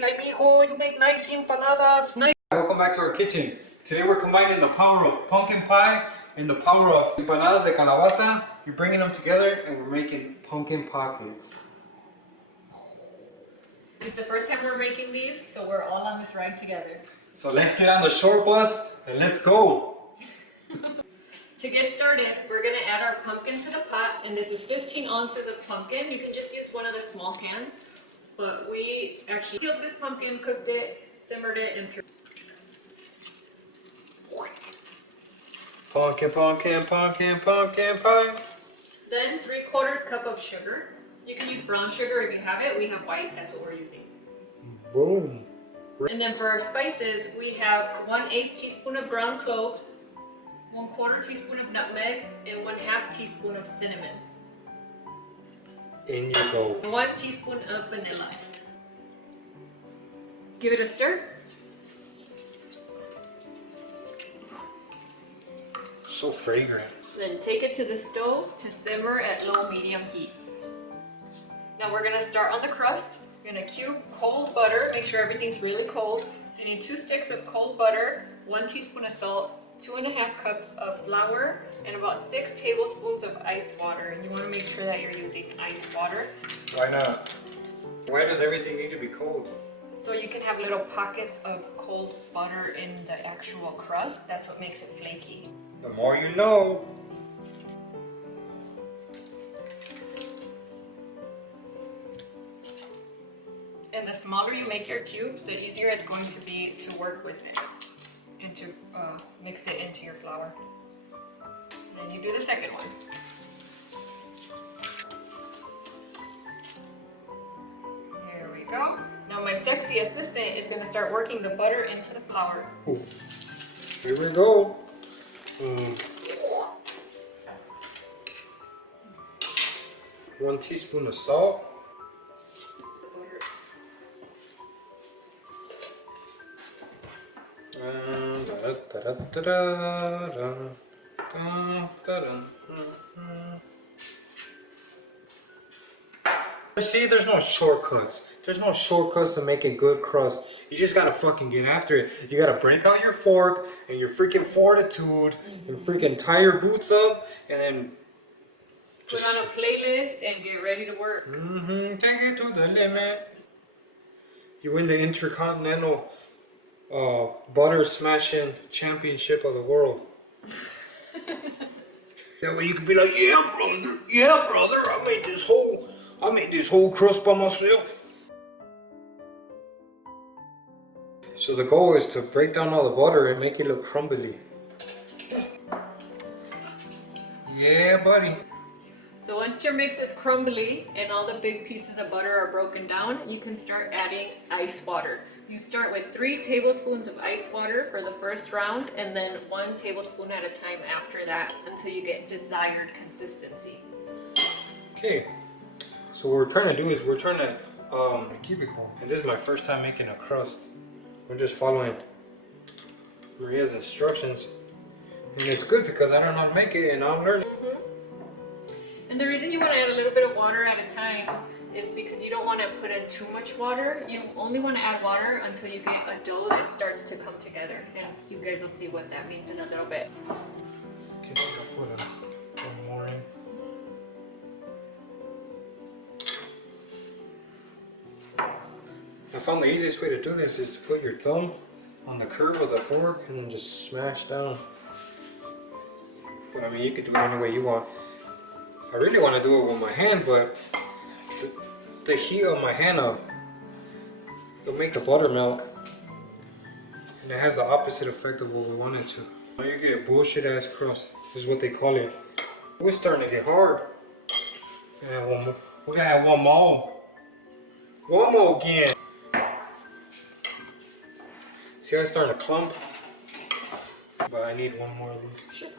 like, mijo, you make nice empanadas. Nice. Welcome back to our kitchen. Today we're combining the power of pumpkin pie and the power of empanadas de calabaza. You're bringing them together and we're making pumpkin pockets. It's the first time we're making these, so we're all on this ride together. So let's get on the short bus and let's go. To get started, we're going to add our pumpkin to the pot, and this is 15 ounces of pumpkin. You can just use one of the small cans, but we actually peeled this pumpkin, cooked it, simmered it, and pureed. Pumpkin, pumpkin, pumpkin, pumpkin pie. Then 3/4 cup of sugar. You can use brown sugar if you have it. We have white, that's what we're using. Boom. And then for our spices, we have 1/8 teaspoon of ground cloves, 1/4 teaspoon of nutmeg, and 1/2 teaspoon of cinnamon. In you go. And 1 teaspoon of vanilla. Give it a stir. So fragrant. Then take it to the stove to simmer at low-medium heat. Now we're gonna start on the crust. We're gonna cube cold butter. Make sure everything's really cold. So you need 2 sticks of cold butter, 1 teaspoon of salt, 2.5 cups of flour, and about 6 tablespoons of ice water. And you want to make sure that you're using ice water. Why not? Why does everything need to be cold? So you can have little pockets of cold butter in the actual crust. That's what makes it flaky. The more you know. And the smaller you make your cubes, the easier it's going to be to work with it and to mix it into your flour. Then you do the second one. There we go. Now my sexy assistant is going to start working the butter into the flour. Ooh. Here we go. 1 teaspoon of salt. See, there's no shortcuts. There's no shortcuts to making good crust. You just gotta fucking get after it. You gotta break out your fork and your freaking fortitude and freaking tie your boots up and then put on a playlist and get ready to work. Take it to the limit. You win the Intercontinental butter smashing championship of the world. That way you can be like, yeah brother, I made this whole crust by myself. So the goal is to break down all the butter and make it look crumbly. Yeah, buddy. So once your mix is crumbly and all the big pieces of butter are broken down, you can start adding ice water. You start with 3 tablespoons of ice water for the first round, and then 1 tablespoon at a time after that until you get desired consistency. Okay, so what we're trying to do is we're trying to keep it cool. And this is my first time making a crust. We're just following Maria's instructions. And it's good because I don't know how to make it and I'm learning. And the reason you want to add a little bit of water at a time is because you don't want to put in too much water. You only want to add water until you get a dough that starts to come together. And you guys will see what that means in a little bit. Okay, I'll put one more in. I found the easiest way to do this is to put your thumb on the curve of the fork and then just smash down. But I mean, you could do it any way you want. I really want to do it with my hand, but the heat of my hand it'll make the butter melt. And it has the opposite effect of what we want it to. Now you get bullshit ass crust, is what they call it. We're starting to get hard. Yeah, one more. We gotta have one more. One more again. See how it's starting to clump? But I need one more of these. Sure.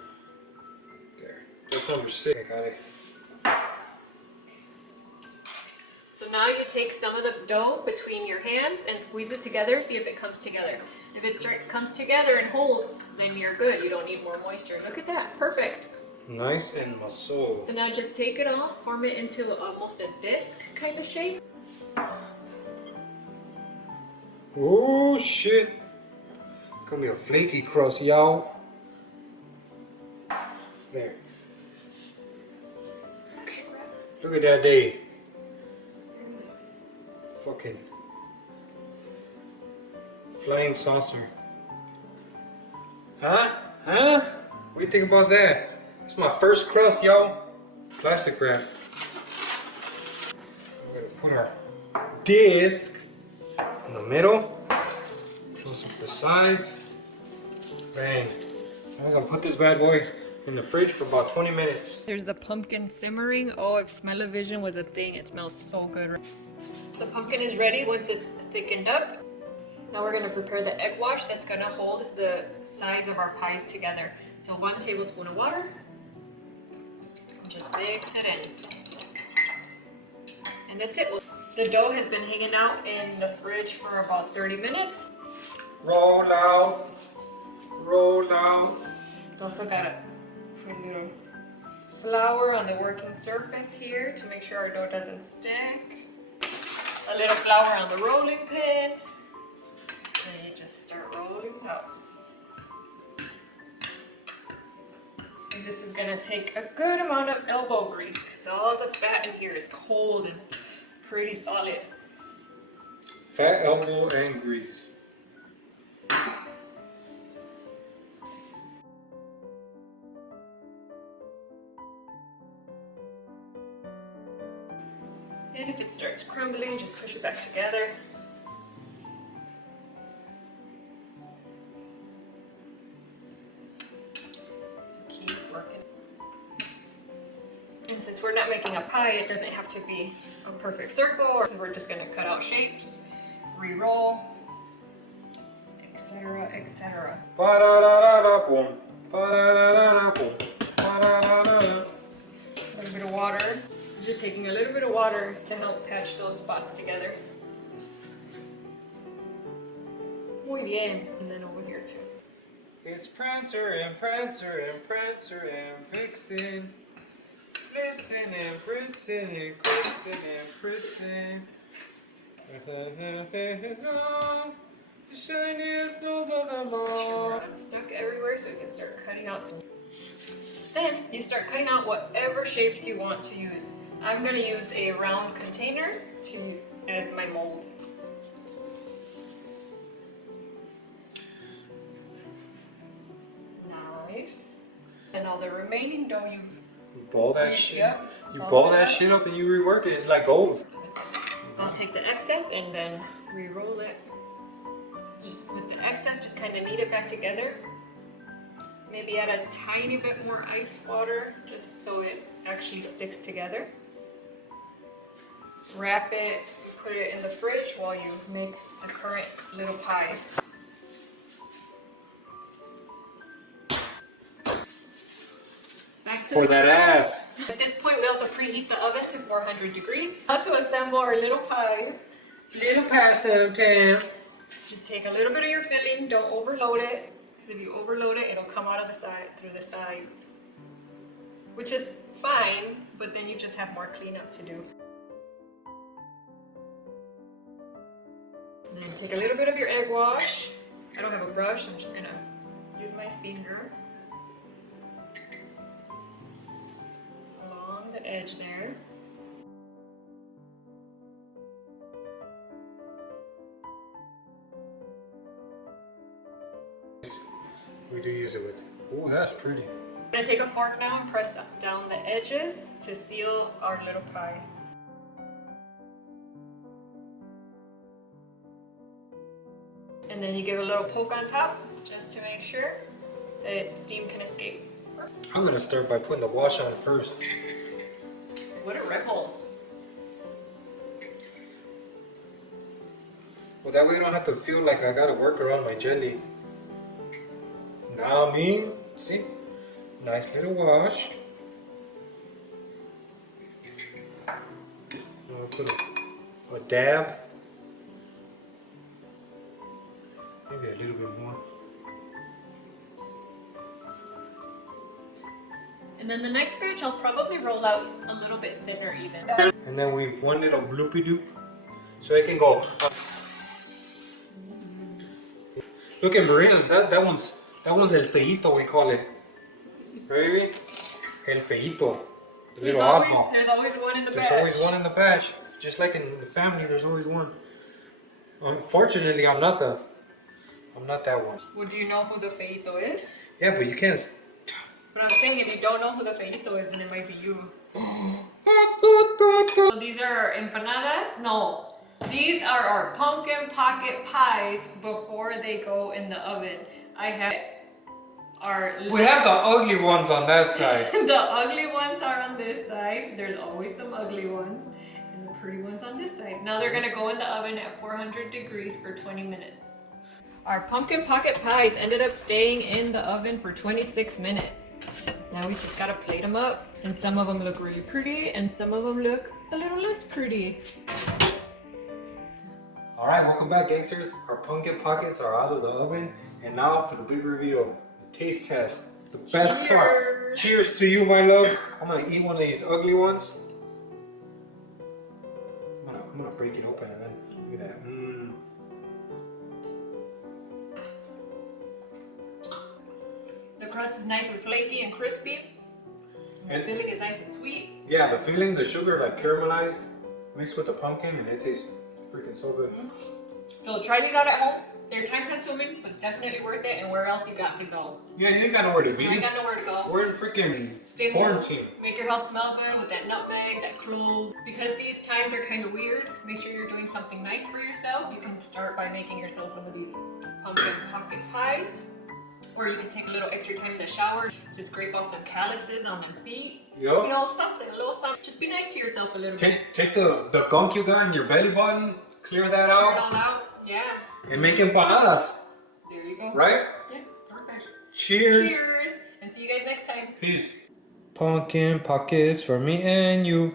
There. That's number 6. I got it. So now you take some of the dough between your hands and squeeze it together, see if it comes together. If it comes together and holds, then you're good. You don't need more moisture. Look at that, perfect. Nice and muscle. So now just take it off, form it into almost a disc kind of shape. Oh shit. It's gonna be a flaky crust, y'all. There. Look at that day. Fucking flying saucer. Huh? Huh? What do you think about that? It's my first crust, yo. Plastic wrap. We're gonna put our disc in the middle. Close up the sides. Bang. I'm gonna put this bad boy in the fridge for about 20 minutes. There's the pumpkin simmering. Oh, if smell-o-vision was a thing, it smells so good. The pumpkin is ready once it's thickened up. Now we're gonna prepare the egg wash that's gonna hold the sides of our pies together. So 1 tablespoon of water. Just mix it in. And that's it. The dough has been hanging out in the fridge for about 30 minutes. Roll out. Roll out. It's also got a pretty little flour on the working surface here to make sure our dough doesn't stick. A little flour on the rolling pin. And you just start rolling out. And this is gonna take a good amount of elbow grease because all the fat in here is cold and pretty solid. Fat elbow and grease. And if it starts crumbling, just push it back together. Keep working. And since we're not making a pie, it doesn't have to be a perfect circle, or we're just gonna cut out shapes, re-roll, etc., etc. Ba-da-da-da-da-boom. Ba-da-da-da-da-boom. Ba-da-da-da-da. A little bit of water. It's just taking a little bit of water to help patch those spots together. Muy bien. And then over here too. It's Prancer and Prancer and Prancer and Vixen. Blitzen and Blitzen and Kristen and Blitzen. The shiniest nose of them all. I'm stuck everywhere, so you can start cutting out some. Then you start cutting out whatever shapes you want to use. I'm gonna use a round container as my mold. Nice. And all the remaining dough You ball that shit. Yep. You ball that shit up and you rework it. It's like gold. So I'll take the excess and then re-roll it. Just with the excess, just kind of knead it back together. Maybe add a tiny bit more ice water just so it actually sticks together. Wrap it, put it in the fridge while you make the current little pies. Back to For that ass. At this point, we also preheat the oven to 400 degrees. Now to assemble our little pies. Little passive time. Just take a little bit of your filling, don't overload it. Because if you overload it, it'll come out of the side, through the sides. Which is fine, but then you just have more cleanup to do. And then take a little bit of your egg wash. I don't have a brush, so I'm just gonna use my finger. Along the edge there. We do use it with. Oh, that's pretty. I'm gonna take a fork now and press down the edges to seal our little pie. And then you give a little poke on top just to make sure that steam can escape. I'm gonna start by putting the wash on first. What a rebel. Well, that way I don't have to feel like I gotta work around my jelly. Now I mean, see? Nice little wash. I'll put a dab. Maybe a little bit more. And then the next batch I'll probably roll out a little bit thinner even. And then we one little bloopy doop so it can go. Look at Marina's. That one's el feito, we call it. Right, baby? El feito. The little oddball. There's always one in the batch. There's always one in the batch. Just like in the family, there's always one. Unfortunately, I'm not that one. Well, do you know who the feito is? Yeah, but you can't. But I'm saying if you don't know who the feito is, then it might be you. So these are our empanadas? No. These are our pumpkin pocket pies before they go in the oven. We have the ugly ones on that side. The ugly ones are on this side. There's always some ugly ones. And the pretty ones on this side. Now they're gonna go in the oven at 400 degrees for 20 minutes. Our pumpkin pocket pies ended up staying in the oven for 26 minutes. Now we just gotta plate them up. And some of them look really pretty and some of them look a little less pretty. Alright, welcome back, gangsters. Our pumpkin pockets are out of the oven. And now for the big reveal, the taste test. The best part. Cheers to you, my love. I'm gonna eat one of these ugly ones. I'm gonna break it open and then look at that. The crust is nice and flaky and crispy. And the filling is nice and sweet. Yeah, the filling, the sugar like caramelized, mixed with the pumpkin, and it tastes freaking so good. So try these out at home. They're time consuming, but definitely worth it. And where else you got to go? Yeah, you ain't got nowhere to be. I ain't got nowhere to go. We're in freaking Stay quarantine. Home. Make your house smell good with that nutmeg, that cloves. Because these times are kind of weird, make sure you're doing something nice for yourself. You can start by making yourself some of these pumpkin pocket pies. Or you can take a little extra time in the shower to scrape off them calluses on them feet. Yep. You know, something, a little something. Just be nice to yourself a little bit. Take the gunk you got in your belly button, clear that Clear out. it all out. Yeah. And make empanadas. There you go. Right? Yeah, perfect. Cheers. Cheers. And see you guys next time. Peace. Pumpkin pockets for me and you.